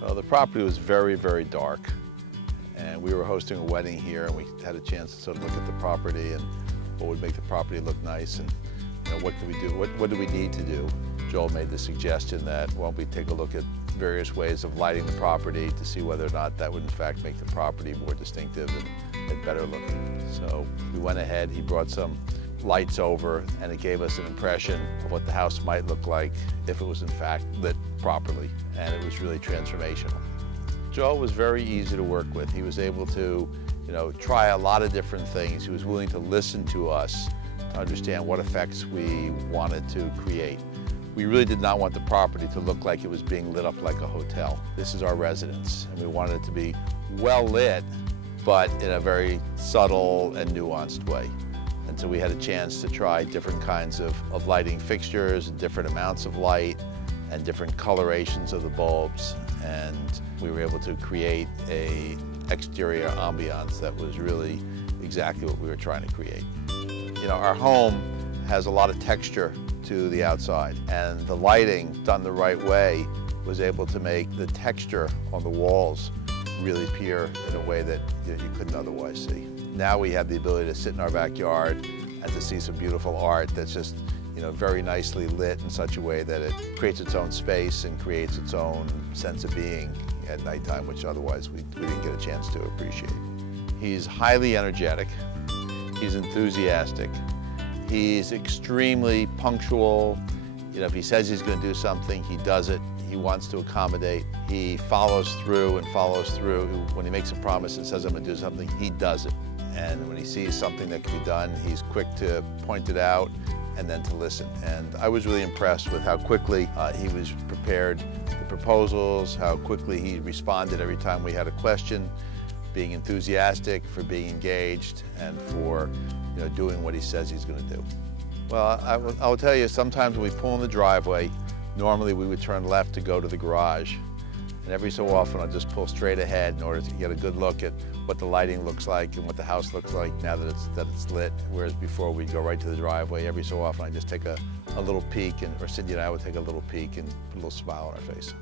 Well, the property was very, very dark, and we were hosting a wedding here, and we had a chance to sort of look at the property and what would make the property look nice, and what could we do, what do we need to do. Joel made the suggestion that, why don't we take a look at various ways of lighting the property to see whether or not that would in fact make the property more distinctive and better looking. So we went ahead, he brought some lights over, and it gave us an impression of what the house might look like if it was in fact lit properly, and it was really transformational. Joel was very easy to work with. He was able to, try a lot of different things. He was willing to listen to us to understand what effects we wanted to create. We really did not want the property to look like it was being lit up like a hotel. This is our residence, and we wanted it to be well lit, but in a very subtle and nuanced way. And so we had a chance to try different kinds of lighting fixtures, and different amounts of light, and different colorations of the bulbs. And we were able to create an exterior ambiance that was really exactly what we were trying to create. Our home has a lot of texture to the outside, and the lighting done the right way was able to make the texture on the walls really appear in a way that you couldn't otherwise see. Now we have the ability to sit in our backyard and to see some beautiful art that's just very nicely lit in such a way that it creates its own space and creates its own sense of being at nighttime, which otherwise we didn't get a chance to appreciate. He's highly energetic, he's enthusiastic, he's extremely punctual. If he says he's going to do something, he does it. He wants to accommodate. He follows through and follows through. When he makes a promise and says, I'm going to do something, he does it. And when he sees something that can be done, he's quick to point it out and then to listen. And I was really impressed with how quickly he was prepared the proposals, how quickly he responded every time we had a question, being enthusiastic, for being engaged, and for doing what he says he's going to do. Well, I will tell you, sometimes when we pull in the driveway, normally we would turn left to go to the garage. And every so often I'll just pull straight ahead in order to get a good look at what the lighting looks like and what the house looks like now that it's lit. Whereas before we'd go right to the driveway. Every so often I just take a little peek, or Cindy and I would take a little peek and put a little smile on our face.